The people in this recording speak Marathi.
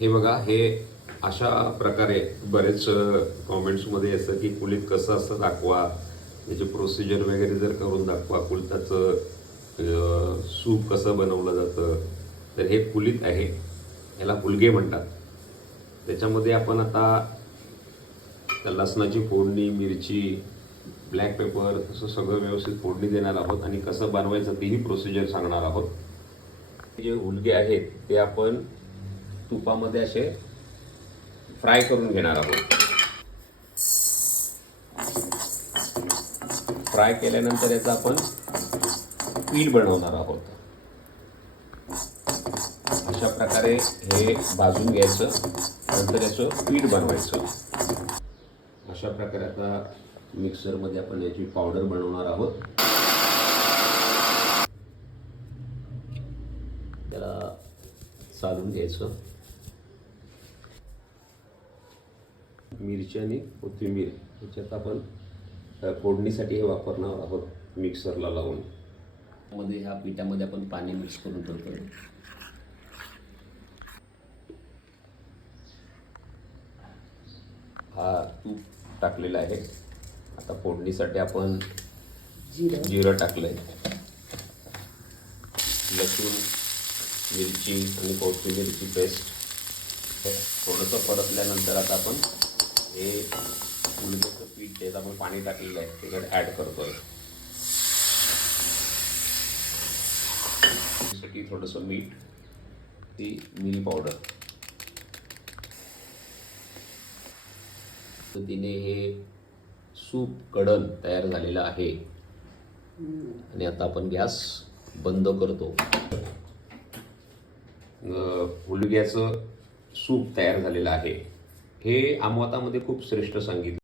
हे बघा, हे अशा प्रकारे बरेच कॉमेंट्समध्ये असतं की कुलीत कसं असतं दाखवा, याची प्रोसिजर वगैरे जर करून दाखवा, कुलताचं सूप कसं बनवलं जातं. तर हे कुलीत आहे, याला हुलगे म्हणतात. त्याच्यामध्ये आपण आता लसणाची फोडणी, मिरची, ब्लॅक पेपर असं सगळं व्यवस्थित फोडणी देणार आहोत आणि कसं बनवायचं तीही प्रोसिजर सांगणार आहोत. जे हुलगे आहेत ते आपण तुपामध्ये असे फ्राय करून घेणार आहोत. फ्राय केल्यानंतर याचं आपण पीठ बनवणार आहोत. अशा प्रकारे हे भाजून घ्यायचं, नंतर याचं पीठ बनवायचं. अशा प्रकारे आता मिक्सरमध्ये आपण याची पावडर बनवणार आहोत. त्याला चालून घ्यायचं. मिरची आणि कोथिंबीर याच्यात आपण फोडणीसाठी हे वापरणार आहोत मिक्सरला लावून. मध्ये ह्या पिठामध्ये आपण पाणी मिक्स करून ठेवतो. हा तूप टाकलेला आहे. आता फोडणीसाठी आपण जिरं टाकलंय, लसूण, मिरची आणि कोथिंबीरची पेस्ट थोडंसं परतल्यानंतर आता आपण हे हुलग्याचं पीठ त्यात आपण पाणी टाकलेलं आहे त्याच्यात ॲड करतोय. साठी थोडंसं मीठ, ती मिरी पावडर. तिने हे सूप कडण तयार झालेलं आहे आणि आता आपण गॅस बंद करतो. हुलग्याचं सूप तयार झालेलं आहे. हे आमवातामध्ये खूप श्रेष्ठ सांगितलं.